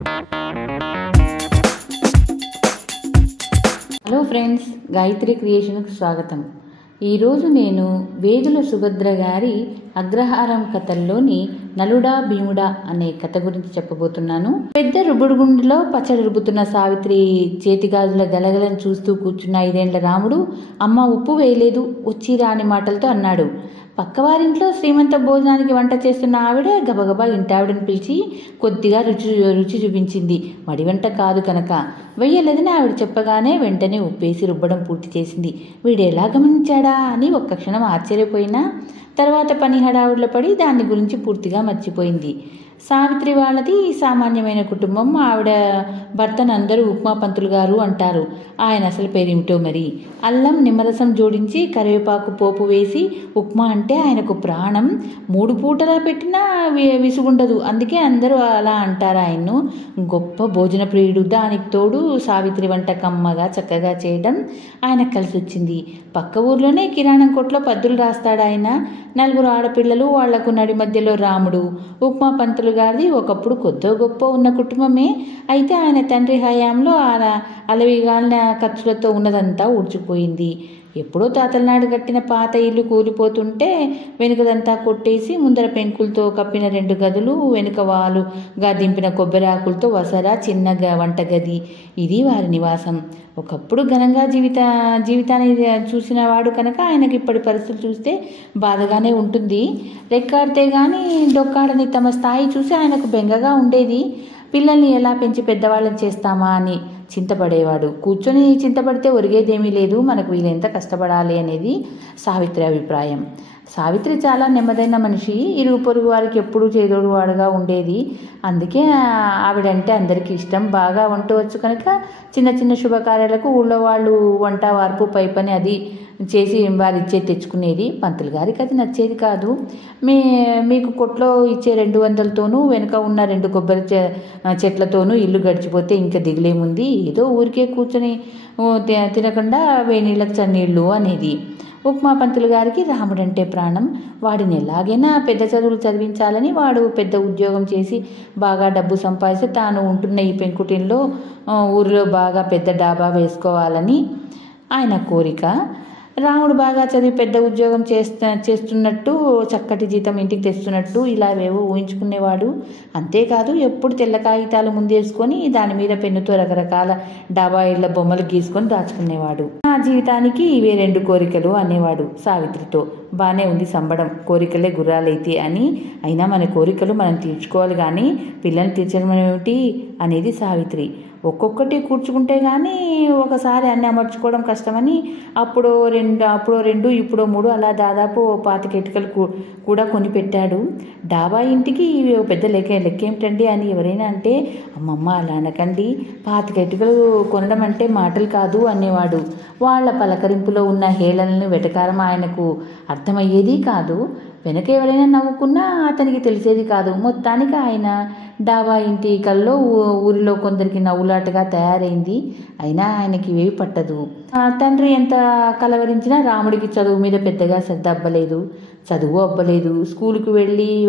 Hello friends, Gayatri క్రియేషన్కు స్వాగతం. ఈరోజు నేను వేదుల సుభద్ర గారి అగ్రహారం కథల్లోని నలుడా భీముడా అనే కథ గురించి చెప్పబోతున్నాను. పెద్ద రుబ్బుడుగుండిలో పచ్చడి రుబ్బుతున్న సావిత్రి చేతిగాజుల గలగలను చూస్తూ కూర్చున్న 5 ఏళ్ల రాముడు అమ్మ ఉప్పు వేయలేదు వచ్చి రాని మాటలతో అన్నాడు. పక్కవారింట్లో శ్రీమంత భోజనానికి వంట చేస్తున్న ఆవిడ గబగబా ఇంటావిడని పిలిచి కొద్దిగా రుచి చూపించింది. మడి వంట కాదు కనుక వెయ్యలేదని ఆవిడ చెప్పగానే వెంటనే ఉప్పేసి రుబ్బడం పూర్తి చేసింది. వీడు ఎలా గమనించాడా అని ఒక్క క్షణం ఆశ్చర్యపోయినా తర్వాత పని హడావుడిలో పడి దాని గురించి పూర్తిగా మర్చిపోయింది. సావిత్రి వాళ్ళది సామాన్యమైన కుటుంబం. ఆవిడ భర్తను అందరూ ఉప్మా పంతులు గారు అంటారు. ఆయన అసలు పేరేమిటో మరి. అల్లం నిమ్మరసం జోడించి కరివేపాకు పోపు వేసి ఉప్మా అంటే ఆయనకు ప్రాణం. 3 పూటలా పెట్టినా విసుగుండదు. అందుకే అందరూ అలా అంటారు ఆయన్ను. గొప్ప భోజన ప్రియుడు. దానికి తోడు సావిత్రి వంట కమ్మగా చక్కగా చేయడం ఆయనకు కలిసి వచ్చింది. పక్క ఊర్లోనే కిరాణం కొట్లో పద్దులు రాస్తాడు ఆయన. 4 ఆడపిల్లలు, వాళ్లకు నడి మధ్యలో రాముడు. ఉప్మా పంతులు గారిది ఒకప్పుడు కొద్దో గొప్ప ఉన్న కుటుంబమే. అయితే ఆయన తండ్రి హయాంలో అలవిగాలిన ఖర్చులతో ఉన్నదంతా ఊడ్చిపోయింది. ఎప్పుడో తాతల నాడు కట్టిన పాత ఇల్లు కూలిపోతుంటే వెనుకదంతా కొట్టేసి ముందర పెంకులతో కప్పిన 2 గదులు, వెనుక వాలుగా దింపిన కొబ్బరి ఆకులతో వసరా, చిన్న వంటగది, ఇది వారి నివాసం. ఒకప్పుడు ఘనంగా జీవితాన్ని చూసిన వాడు కనుక ఆయనకి ఇప్పటి పరిస్థితులు చూస్తే బాధగానే ఉంటుంది. రెక్కాడితే కానీ డొక్కాడని తమ స్థాయి చూసి ఆయనకు బెంగగా ఉండేది. పిల్లల్ని ఎలా పెంచి పెద్దవాళ్ళని చేస్తామా అని చింతపడేవాడు. కూర్చొని చింతపడితే ఒరిగేదేమీ లేదు, మనకు వీలెంత కష్టపడాలి అనేది సావిత్రి అభిప్రాయం. సావిత్రి చాలా నెమ్మదైన మనిషి. ఇరుగు పొరుగు వారికి ఎప్పుడూ చేదోడు వాడుగా ఉండేది. అందుకే ఆవిడంటే అందరికీ ఇష్టం. బాగా వంట వచ్చు కనుక చిన్న చిన్న శుభకార్యాలకు ఊళ్ళో వాళ్ళు వంట వార్పు పై పని అది చేసి వారిచ్చే తెచ్చుకునేది. పంతులు గారికి అది నచ్చేది కాదు. మీకు కొట్లో ఇచ్చే 200తోనూ వెనుక ఉన్న 2 కొబ్బరి చెట్లతోనూ ఇల్లు గడిచిపోతే ఇంకా దిగులేముంది. ఏదో ఊరికే కూర్చొని తినకుండా వేణీళ్ళకి చన్నీళ్ళు అనేది. ఉప్మా పంతులు గారికి రాముడంటే ప్రాణం. వాడిని ఎలాగైనా పెద్ద చదువులు చదివించాలని, వాడు పెద్ద ఉద్యోగం చేసి బాగా డబ్బు సంపాదిస్తే తాను ఉంటున్న ఈ పెంకుటిల్లో ఊరిలో బాగా పెద్ద డాబా వేసుకోవాలని ఆయన కోరిక. రాముడు బాగా చదివి పెద్ద ఉద్యోగం చేస్తున్నట్టు, చక్కటి జీతం ఇంటికి తెస్తున్నట్టు ఇలావేవో ఊహించుకునేవాడు. అంతేకాదు ఎప్పుడు తెల్ల కాగితాలు ముందేసుకొని దాని మీద పెన్నుతో రకరకాల డాబా ఇళ్ల బొమ్మలు గీసుకొని దాచుకునేవాడు. నా జీవితానికి ఇవే 2 కోరికలు అనేవాడు సావిత్రితో. బానే ఉంది సంబడం, కోరికలే గుర్రాలైతే అని. అయినా మన కోరికలు మనం తీర్చుకోవాలి కానీ పిల్లల్ని తీర్చడం ఏమిటి అనేది సావిత్రి. ఒక్కొక్కటి కూర్చుకుంటే కానీ ఒకసారి అన్ని అమర్చుకోవడం కష్టమని అప్పుడో 2 ఇప్పుడో 3 అలా దాదాపు 25 ఇటుకలు కూడా కొని పెట్టాడు. డాబా ఇంటికి ఇవి పెద్ద లెక్కేమిటండి అని ఎవరైనా అంటే, అమ్మమ్మ అలా అనకండి, 25 ఇటుకలు కొనడం అంటే మాటలు కాదు అనేవాడు. వాళ్ళ పలకరింపులో ఉన్న హేళనలను వెటకారం ఆయనకు అర్థమయ్యేది కాదు. వెనక ఎవరైనా నవ్వుకున్నా అతనికి తెలిసేది కాదు. మొత్తానికి ఆయన డాబా ఇంటి కల్లో ఊరిలో కొందరికి నవ్వులాటగా తయారైంది. అయినా ఆయనకి ఇవేవి పట్టదు. తండ్రి ఎంత కలవరించినా రాముడికి చదువు మీద పెద్దగా శ్రద్ధ అబ్బలేదు. చదువు అబ్బలేదు. స్కూలుకు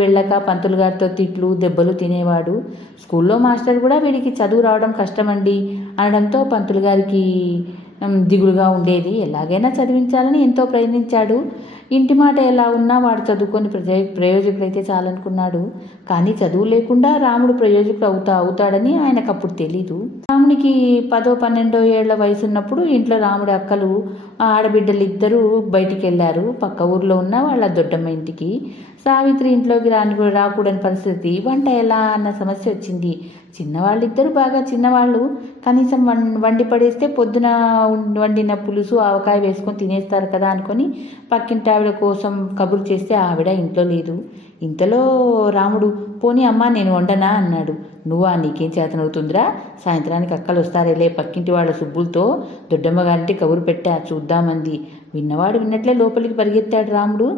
వెళ్ళక పంతులు గారితో తిట్లు దెబ్బలు తినేవాడు. స్కూల్లో మాస్టర్ కూడా వీడికి చదువు రావడం కష్టమండి అనడంతో పంతులు గారికి దిగులుగా ఉండేది. ఎలాగైనా చదివించాలని ఎంతో ప్రయత్నించాడు. ఇంటి మాట ఎలా ఉన్నా వాడు చదువుకొని ప్రయోజకుడైతే చాలనుకున్నాడు. కానీ చదువు లేకుండా రాముడు ప్రయోజకుడు అవుతాడని ఆయనకు అప్పుడు తెలీదు. రామునికి 10-12 ఏళ్ల వయసు ఉన్నప్పుడు ఇంట్లో రాముడి అక్కలు ఆడబిడ్డలు ఇద్దరూ బయటికి వెళ్ళారు. పక్క ఊర్లో ఉన్న వాళ్ళ దొడ్డమ్మ ఇంటికి. సావిత్రి ఇంట్లోకి రాకూడని పరిస్థితి. వంట ఎలా అన్న సమస్య వచ్చింది. చిన్నవాళ్ళిద్దరూ బాగా చిన్నవాళ్ళు. కనీసం వండి పడేస్తే పొద్దున వండిన పులుసు ఆవకాయ వేసుకొని తినేస్తారు కదా అనుకొని పక్కింటి ఆవిడ కోసం కబురు చేస్తే ఆవిడ ఇంట్లో లేదు. ఇంతలో రాముడు, పోనీ అమ్మా నేను వండనా అన్నాడు. నువ్వా, నీకేం చేతనవుతుందిరా, సాయంత్రానికి అక్కలు వస్తారేలే, పక్కింటి వాళ్ళ సుబ్బులతో దొడ్డమ్మ గారింటి కబురు పెట్టా చూద్దామంది. విన్నవాడు విన్నట్లే లోపలికి పరిగెత్తాడు రాముడు.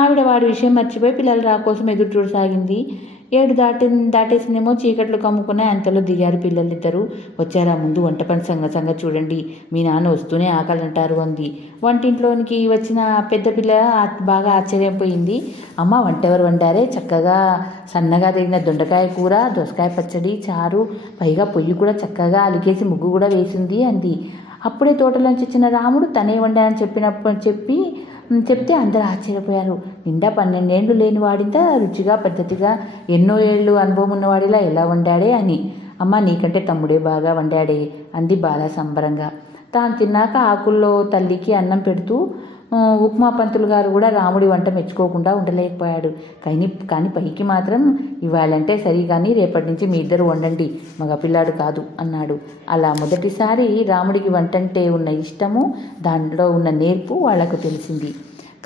ఆవిడ వాడి విషయం మర్చిపోయి పిల్లల రా కోసం ఎదురు చూడసాగింది. 7 దాటేసిందేమో, చీకట్లు కమ్ముకునే అంతలో దిగారు పిల్లలిద్దరూ. వచ్చారా, ముందు వంట పని సంగతి చూడండి, మీ నాన్న వస్తూనే ఆకలి అంటారు అంది. వంటింట్లోనికి వచ్చిన పెద్ద పిల్ల బాగా ఆశ్చర్యపోయింది. అమ్మ, వంట ఎవరు వండారే? చక్కగా సన్నగా తగిన దొండకాయ కూర, దోసకాయ పచ్చడి, చారు, పైగా పొయ్యి కూడా చక్కగా అలికేసి ముగ్గు కూడా వేసింది అంది. అప్పుడే తోటలోంచి వచ్చిన రాముడు తనే వండానని చెప్తే అందరూ ఆశ్చర్యపోయారు. నిండా 12 ఏళ్ళు లేని వాడింత రుచిగా పద్ధతిగా ఎన్నో ఏళ్ళు అనుభవం ఉన్నవాడిలా ఎలా వండాడే అని. అమ్మ, నీకంటే తమ్ముడే బాగా వండాడే అంది బాల సంబరంగా. తాను తిన్నాక ఆకుల్లో తల్లికి అన్నం పెడుతూ ఉప్మా పంతులు గారు కూడా రాముడి వంట మెచ్చుకోకుండా ఉండలేకపోయాడు. కానీ పైకి మాత్రం ఇవాళంటే సరి, కానీ రేపటి నుంచి మీ ఇద్దరు వండండి, మగపిల్లాడు కాదు అన్నాడు. అలా మొదటిసారి రాముడికి వంటంటే ఉన్న ఇష్టము, దాంట్లో ఉన్న నేర్పు వాళ్లకు తెలిసింది.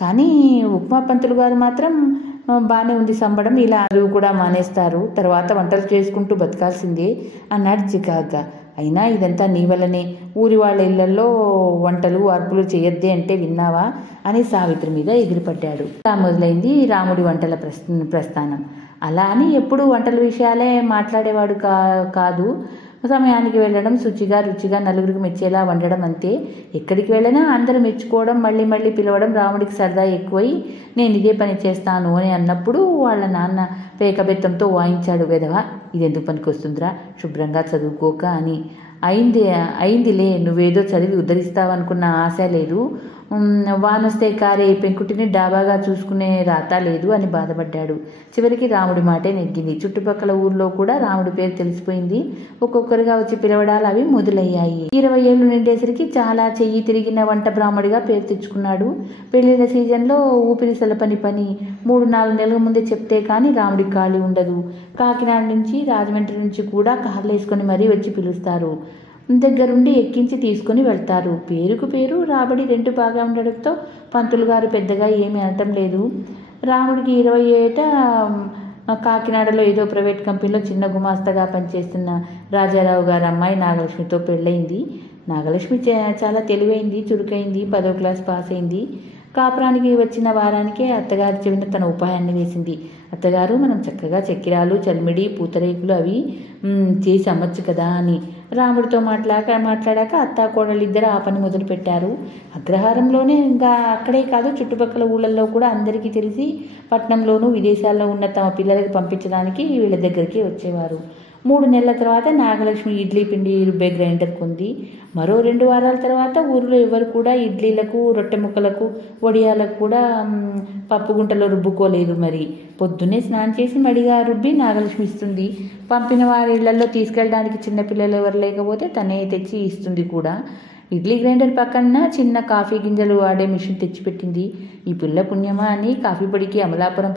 కానీ ఉప్మా పంతులు గారు మాత్రం బాగానే ఉంది సంబడం, ఇలా అవి కూడా మానేస్తారు, తర్వాత వంటలు చేసుకుంటూ బతకాల్సిందే అన్నాడు చికాగ్గా. అయినా ఇదంతా నీ వల్లనే, ఊరి వాళ్ళ ఇళ్లలో వంటలు అర్పులు చేయొద్దే అంటే విన్నావా అని సావిత్రి మీద ఎగిరిపడ్డాడు. అలా మొదలైంది రాముడి వంటల ప్రస్థానం. అలా అని ఎప్పుడూ వంటల విషయాలే మాట్లాడేవాడు కాదు. సమయానికి వెళ్ళడం, శుచిగా రుచిగా నలుగురికి మెచ్చేలా వండడం అంతే. ఎక్కడికి వెళ్ళినా అందరూ మెచ్చుకోవడం, మళ్ళీ మళ్ళీ పిలవడం రాముడికి సరదా ఎక్కువై నేను ఇదే పని చేస్తాను అని అన్నప్పుడు వాళ్ళ నాన్న పేకబెత్తంతో వాయించాడు. వెధవా, ఇదెందుకు పనికి వస్తుందిరా, శుభ్రంగా చదువుకోక అని. అయిందిలే, నువ్వేదో చదివి ఉద్ధరిస్తావనుకున్న ఆశ లేదు, వానొస్తే కారే పెంకుటిని డాబాగా చూసుకునే రాత లేదు అని బాధపడ్డాడు. చివరికి రాముడి మాటే నెగ్గింది. చుట్టుపక్కల ఊర్లో కూడా రాముడి పేరు తెలిసిపోయింది. ఒక్కొక్కరుగా వచ్చి పిలవడాలు అవి మొదలయ్యాయి. 20 ఏళ్ళు నిండేసరికి చాలా చెయ్యి తిరిగిన వంట బ్రాహ్మడిగా పేరు తెచ్చుకున్నాడు. పెళ్లిళ్ళ సీజన్లో ఊపిరి సలపని పని 3-4 నెలల ముందే చెప్తే కానీ రాముడికి ఖాళీ ఉండదు. కాకినాడ నుంచి, రాజమండ్రి నుంచి కూడా కార్లు వేసుకొని మరీ వచ్చి పిలుస్తారు. దగ్గరుండి ఎక్కించి తీసుకొని వెళ్తారు. పేరుకు పేరు, రాబడి 2 బాగా ఉండడంతో పంతులు గారు పెద్దగా ఏమీ అనటం లేదు. రాముడికి 20 ఏట కాకినాడలో ఏదో ప్రైవేట్ కంపెనీలో చిన్న గుమాస్తాగా పనిచేస్తున్న రాజారావు గారి అమ్మాయి నాగలక్ష్మితో పెళ్ళయింది. నాగలక్ష్మి చాలా తెలివైంది, చురుకైంది, 10వ క్లాస్ పాస్ అయింది. కాపురానికి వచ్చిన వారానికే అత్తగారు చెవిన తన ఉపాయాన్ని వేసింది. అత్తగారు, మనం చక్కగా చక్కెరాలు, చలిమిడి, పూతరేకులు అవి చేసి అమ్మచ్చు కదా అని. రాముడితో మాట్లాడాక అత్తా కోడలిద్దరు ఆ పని మొదలు పెట్టారు. అగ్రహారంలోనే ఇంకా అక్కడే కాదు, చుట్టుపక్కల ఊళ్ళల్లో కూడా అందరికీ తెలిసి పట్నంలోనూ విదేశాల్లో ఉన్న తమ పిల్లలకి పంపించడానికి వీళ్ళ దగ్గరికి వచ్చేవారు. 3 నెలల తర్వాత నాగలక్ష్మి ఇడ్లీ పిండి రుబ్బే గ్రైండర్ కొంది. మరో 2 వారాల తర్వాత ఊరిలో ఎవరు కూడా ఇడ్లీలకు, రొట్టె ముక్కలకు, వడియాలకు కూడా పప్పు గుంటలో రుబ్బుకోలేదు. మరి పొద్దున్నే స్నానం చేసి మడిగా రుబ్బి నాగలక్ష్మి ఇస్తుంది. పంపిన వారి ఇళ్లలో తీసుకెళ్ళడానికి చిన్నపిల్లలు ఎవరు లేకపోతే తనే తెచ్చి ఇస్తుంది కూడా. ఇడ్లీ గ్రైండర్ పక్కన చిన్న కాఫీ గింజలు ఆడే మిషన్ తెచ్చిపెట్టింది. ఈ పిల్ల పుణ్యమా అని కాఫీ పొడికి అమలాపురం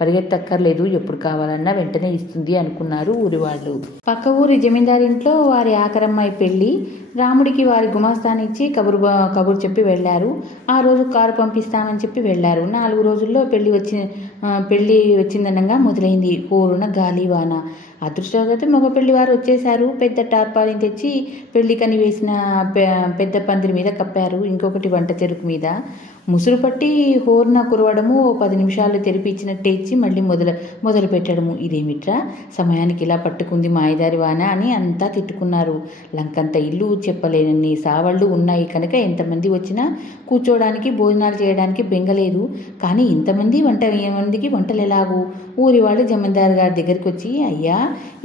పరిగెత్తక్కర్లేదు, ఎప్పుడు కావాలన్నా వెంటనే ఇస్తుంది అనుకున్నారు ఊరి వాళ్ళు. పక్క ఊరి జమీందారింట్లో వారి ఆఖరమ్మాయి పెళ్లి. రాముడికి వారి గుమాస్తానిచ్చి కబురు చెప్పి వెళ్ళారు. ఆ రోజు కారు పంపిస్తామని చెప్పి వెళ్ళారు. 4 రోజుల్లో పెళ్లి వచ్చిందనగా మొదలైంది కోరున గాలి వాన. అదృష్టవశాత్తు మగ పెళ్లి వారు వచ్చేశారు. పెద్ద టార్పాలిన్ తెచ్చి పెళ్లికని వేసిన పెద్ద పందిరి మీద కప్పారు. ఇంకొకటి వంట చెరుకు మీద ముసురు పట్టి హోర్న కురవడము, 10 నిమిషాలు తెరిపి ఇచ్చినట్టే ఇచ్చి మళ్ళీ మొదలు పెట్టడము. ఇదేమిట్రా, సమయానికి ఇలా పట్టుకుంది మాయదారి వాన అని అంతా తిట్టుకున్నారు. లంకంత ఇల్లు, చెప్పలేనన్ని సావళ్ళు ఉన్నాయి కనుక ఎంతమంది వచ్చినా కూర్చోడానికి, భోజనాలు చేయడానికి బెంగలేదు. కానీ ఇంతమందికి వంటలు ఎలాగూ? ఊరి వాళ్ళు జమీందారు గారి దగ్గరికి వచ్చి, అయ్యా,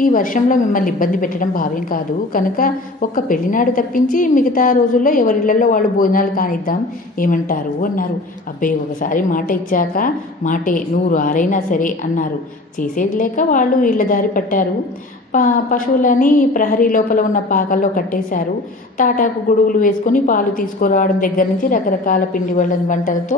ఈ వర్షంలో మిమ్మల్ని ఇబ్బంది పెట్టడం భావ్యం కాదు కనుక ఒక్క పెళ్లినాడు తప్పించి మిగతా రోజుల్లో ఎవరిళ్లలో వాళ్ళు భోజనాలు కానిద్దాం, ఏమంటారు అన్నారు. అబ్బాయి, ఒకసారి మాట ఇచ్చాక మాటే, 100 ఆరైనా సరే అన్నారు. చేసేది లేక వాళ్ళు ఇళ్ల దారి పట్టారు. పశువులని ప్రహరీ లోపల ఉన్న పాకల్లో కట్టేశారు. తాటాకు గొడుగులు వేసుకొని పాలు తీసుకురావడం దగ్గర నుంచి రకరకాల పిండి వంటలతో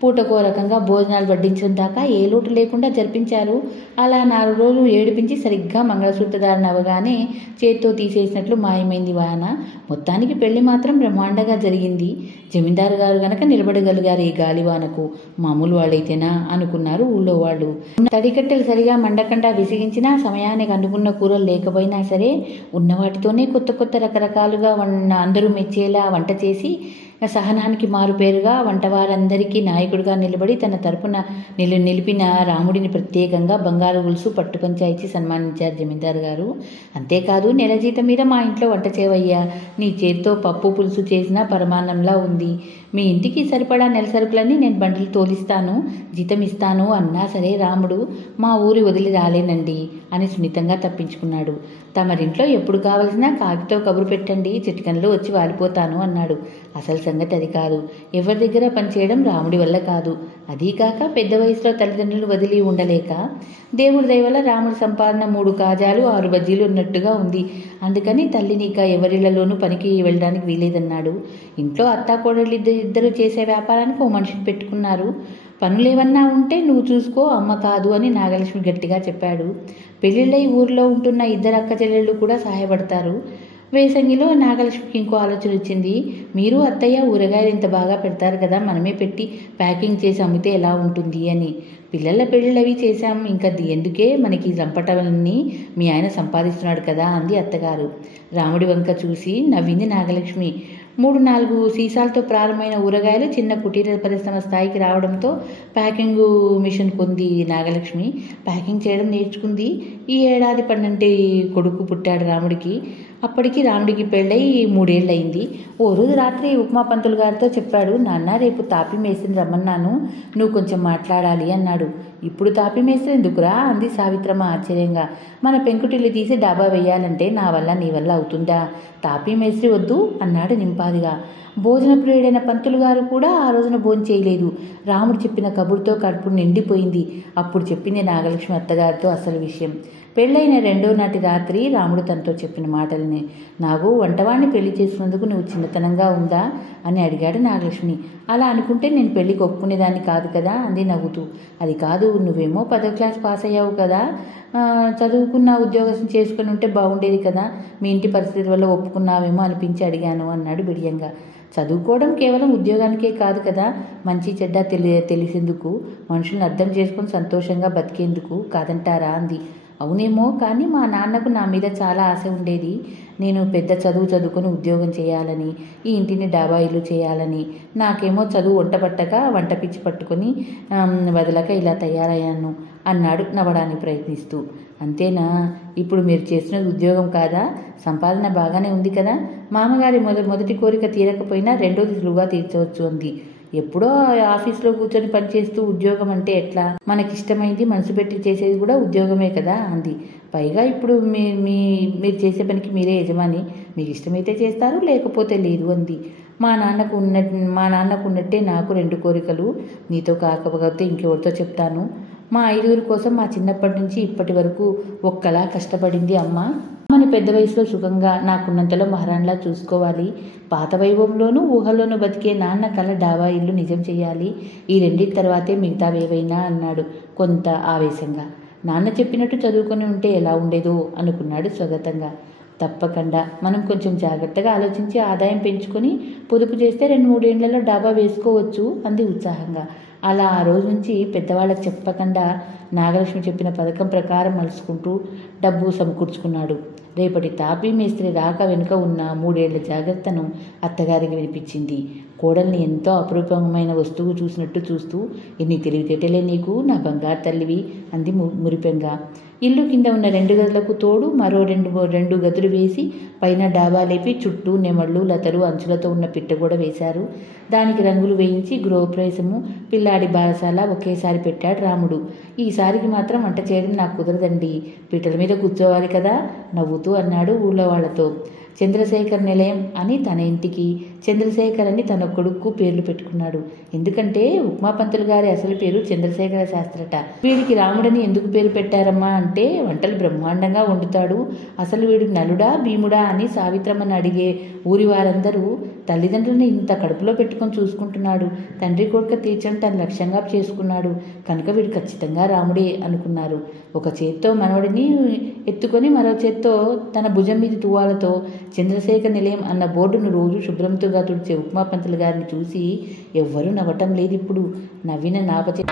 పూటకో రకంగా భోజనాలు వడ్డించడం దాకా ఏ లోటు లేకుండా జరిపించారు. అలా 4 రోజులు ఏడిపించి సరిగ్గా మంగళసూత్రధారణ అవగానే చేత్తో తీసేసినట్లు మాయమైంది వాన. మొత్తానికి పెళ్లి మాత్రం బ్రహ్మాండంగా జరిగింది. జమీందారు గారు గనక నిలబడగలిగారు ఈ గాలివానకు, మామూలు వాళ్ళైతేనా అనుకున్నారు ఊళ్ళో వాళ్ళు. తడికట్టెలు సరిగా మండకుండా విసిగించినా, సమయానికి అనుకున్న కూరలు లేకపోయినా సరే ఉన్న వాటితోనే కొత్త రకరకాలుగా అందరూ మెచ్చేలా వంట చేసి సహనానికి మారుపేరుగా వంటవారందరికీ నాయకుడిగా నిలబడి తన తరపున నిలిపిన రాముడిని ప్రత్యేకంగా బంగారు గొలుసు పట్టుపంచా ఇచ్చి సన్మానించారు జమీందారు గారు. అంతేకాదు, నెల జీతం మీద మా ఇంట్లో వంట చేయవయ్యా, నీ చేతితో పప్పు పులుసు చేసిన పరమాన్నంలా ఉంది, మీ ఇంటికి సరిపడా నెల సరుకులన్నీ నేను బండిలు తోలిస్తాను, జీతం ఇస్తాను అన్నా సరే రాముడు మా ఊరి వదిలి రాలేనండి అని సున్నితంగా తప్పించుకున్నాడు. తమరింట్లో ఎప్పుడు కావలసినా కాకితో కబురు పెట్టండి, చిటికన్లో వచ్చి వాలిపోతాను అన్నాడు. అసలు సంగతి అది కాదు. ఎవరి దగ్గర పనిచేయడం రాముడి వల్ల కాదు. అదీకాక పెద్ద వయసులో తల్లిదండ్రులు వదిలి ఉండలేక దేవుడి దయ వల్ల రాముడి సంపాదన 3 కాజాలు 6 బజ్జీలు ఉన్నట్టుగా ఉంది. అందుకని తల్లినిక ఎవరిళ్లలోనూ పనికి వెళ్ళడానికి వీలేదన్నాడు. ఇంట్లో అత్తాకోడళ్ళు ఇద్దరు చేసే వ్యాపారానికి ఓ మనిషిని పెట్టుకున్నారు. పనులేవన్నా ఉంటే నువ్వు చూసుకో, అమ్మ కాదు అని నాగలక్ష్మి గట్టిగా చెప్పాడు. పెళ్ళిళ్ళై ఊర్లో ఉంటున్న 2 అక్క చెల్లెళ్ళు కూడా సహాయపడతారు. వేసంగిలో నాగలక్ష్మికి ఇంకో ఆలోచన వచ్చింది. మీరు అత్తయ్య ఊరగాయలు ఇంత బాగా పెడతారు కదా, మనమే పెట్టి ప్యాకింగ్ చేసి అమ్మితే ఎలా ఉంటుంది అని. పిల్లల పెళ్ళిళ్ళు అవి చేశాం, ఇంకా ఎందుకే మనకి రంపటవన్నీ, మీ ఆయన సంపాదిస్తున్నాడు కదా అంది అత్తగారు. రాముడి వంక చూసి నవ్వింది నాగలక్ష్మి. 3-4 సీసాలతో ప్రారంభమైన ఊరగాయలు చిన్న కుటీర పరిశ్రమ స్థాయికి రావడంతో ప్యాకింగ్ మిషన్ పొంది నాగలక్ష్మి ప్యాకింగ్ చేయడం నేర్చుకుంది. ఈ ఏడాది 12 కొడుకు పుట్టాడు రాముడికి. అప్పటికి రాముడికి పెళ్ళై 3 ఏళ్ళయింది. ఓ రోజు రాత్రి ఉప్మా పంతులు గారితో చెప్పాడు, నాన్న రేపు తాపి మేస్త్రిని రమ్మన్నాను, నువ్వు కొంచెం మాట్లాడాలి అన్నాడు. ఇప్పుడు తాపి మేస్త్రి ఎందుకురా అంది సావిత్రమ్మ ఆశ్చర్యంగా. మన పెంకుటిల్లు తీసి డాబా వేయాలంటే నా వల్ల నీ వల్ల అవుతుందా? తాపి మేస్త్రి వద్దు అన్నాడు నింపాదిగా. భోజన ప్రియుడైన పంతులు గారు కూడా ఆ రోజున భోజనం చేయలేదు. రాముడు చెప్పిన కబుర్తో కడుపు నిండిపోయింది. అప్పుడు చెప్పింది నాగలక్ష్మి అత్తగారితో అసలు విషయం. పెళ్ళైన 2వ నాటి రాత్రి రాముడు తనతో చెప్పిన మాటల్ని. నాగు, వంటవాణ్ణి పెళ్లి చేసుకున్నందుకు నువ్వు చిన్నతనంగా ఉందా అని అడిగాడు నాగలక్ష్మి. అలా అనుకుంటే నేను పెళ్లికి ఒప్పుకునేదాన్ని కాదు కదా అంది నవ్వుతూ. అది కాదు, నువ్వేమో 10వ క్లాస్ పాస్ అయ్యావు కదా, చదువుకున్న ఉద్యోగం చేసుకుని ఉంటే బాగుండేది కదా, మీ ఇంటి పరిస్థితి వల్ల ఒప్పుకున్నావేమో అనిపించి అడిగాను అన్నాడు బిడియంగా. చదువుకోవడం కేవలం ఉద్యోగానికే కాదు కదా, మంచి చెడ్డ తెలిసేందుకు, మనుషుల్ని అర్థం చేసుకొని సంతోషంగా బతికేందుకు కాదంటారా అంది. అవునేమో, కానీ మా నాన్నకు నా మీద చాలా ఆశ ఉండేది. నేను పెద్ద చదువుకొని ఉద్యోగం చేయాలని, ఈ ఇంటిని డాబా ఇల్లు చేయాలని. నాకేమో చదువు వంట పట్టక వంట పిచ్చి పట్టుకొని వదలక ఇలా తయారయ్యాను అన్నాడు నవ్వడానికి ప్రయత్నిస్తూ. అంతేనా? ఇప్పుడు మీరు చేస్తున్నది ఉద్యోగం కాదా? సంపాదన బాగానే ఉంది కదా. మామగారి మొదటి కోరిక తీరకపోయినా రెండోది సులువుగా తీర్చవచ్చు అంది. ఎప్పుడో ఆఫీస్లో కూర్చొని పనిచేస్తూ ఉద్యోగం అంటే ఎట్లా? మనకిష్టమైంది మనసు పెట్టి చేసేది కూడా ఉద్యోగమే కదా అంది. పైగా ఇప్పుడు మీరు చేసే పనికి మీరే యజమాని, మీకు ఇష్టమైతే చేస్తారు, లేకపోతే లేదు అంది. మా నాన్నకు ఉన్నట్టే నాకు 2 కోరికలు. నీతో కాకపోతే ఇంకెవరితో చెప్తాను? మా 5గురి కోసం మా చిన్నప్పటి నుంచి ఇప్పటి వరకు ఒక్కలా కష్టపడింది అమ్మ. అమ్మని పెద్ద వయసులో సుఖంగా నాకున్నంతలో మహారాణిలా చూసుకోవాలి. పాత వైభవంలోనూ ఊహల్లోనూ బతికే నాన్న కల డాబా ఇల్లు నిజం చేయాలి. ఈ 2 తర్వాతే మిగతావేవైనా అన్నాడు కొంత ఆవేశంగా. నాన్న చెప్పినట్టు చదువుకొని ఉంటే ఎలా ఉండేదో అనుకున్నాడు స్వగతంగా. తప్పకుండా మనం కొంచెం జాగ్రత్తగా ఆలోచించి ఆదాయం పెంచుకొని పొదుపు చేస్తే 2-3 ఏళ్లలో డాబా వేసుకోవచ్చు అంది ఉత్సాహంగా. అలా ఆ రోజు నుంచి పెద్దవాళ్ళకి చెప్పకుండా నాగలక్ష్మి చెప్పిన పథకం ప్రకారం మలుచుకుంటూ డబ్బు సమకూర్చుకున్నాడు. రేపటి తాపీ మేస్త్రి రాక వెనుక ఉన్న 3 ఏళ్ల జాగ్రత్తను అత్తగారికి వినిపించింది. కోడల్ని ఎంతో అపురూపమైన వస్తువు చూసినట్టు చూస్తూ, ఎన్ని తెలివితేటలే నీకు నా బంగారు తల్లివి అంది మురిపెంగా. ఇల్లు కింద ఉన్న 2 గదులకు తోడు మరో 2 గదులు వేసి పైన డాబా లేపి చుట్టూ నెమళ్ళు లతలు అంచులతో ఉన్న పిట్ట కూడా వేశారు. దానికి రంగులు వేయించి గృహప్రవేశము పిల్లాడి బారసాల ఒకేసారి పెట్టాడు రాముడు. ఈసారికి మాత్రం వంట చేయడం నాకు కుదరదండి, పీటల మీద కూర్చోవాలి కదా నవ్వుతూ అన్నాడు ఊళ్ళో వాళ్లతో. చంద్రశేఖర్ నిలయం అని తన ఇంటికి, చంద్రశేఖర్ అని తన కొడుకు పేర్లు పెట్టుకున్నాడు. ఎందుకంటే ఉప్మా పంతులు గారి అసలు పేరు చంద్రశేఖర శాస్త్రట. వీడికి రాముడని ఎందుకు పేరు పెట్టారమ్మా అంటే, వంటలు బ్రహ్మాండంగా వండుతాడు, అసలు వీడు నలుడా భీముడా అని సావిత్రమ్మని అడిగే ఊరి వారందరూ తల్లిదండ్రుల్ని ఇంత కడుపులో పెట్టుకొని చూసుకుంటున్నాడు, తండ్రి కోరిక తీర్చడం తన లక్ష్యంగా చేసుకున్నాడు కనుక వీడు ఖచ్చితంగా రాముడే అనుకున్నారు. ఒక చేత్తో మనవడిని ఎత్తుకొని మరో చేత్తో తన భుజం మీద తువ్వాలతో చంద్రశేఖర్ నిలయం అన్న బోర్డును రోజు శుభ్రంతుగా తుడిచే ఉప్మా పంతులు గారిని చూసి ఎవ్వరూ నవ్వటం లేదు. ఇప్పుడు నవ్విన నాపచే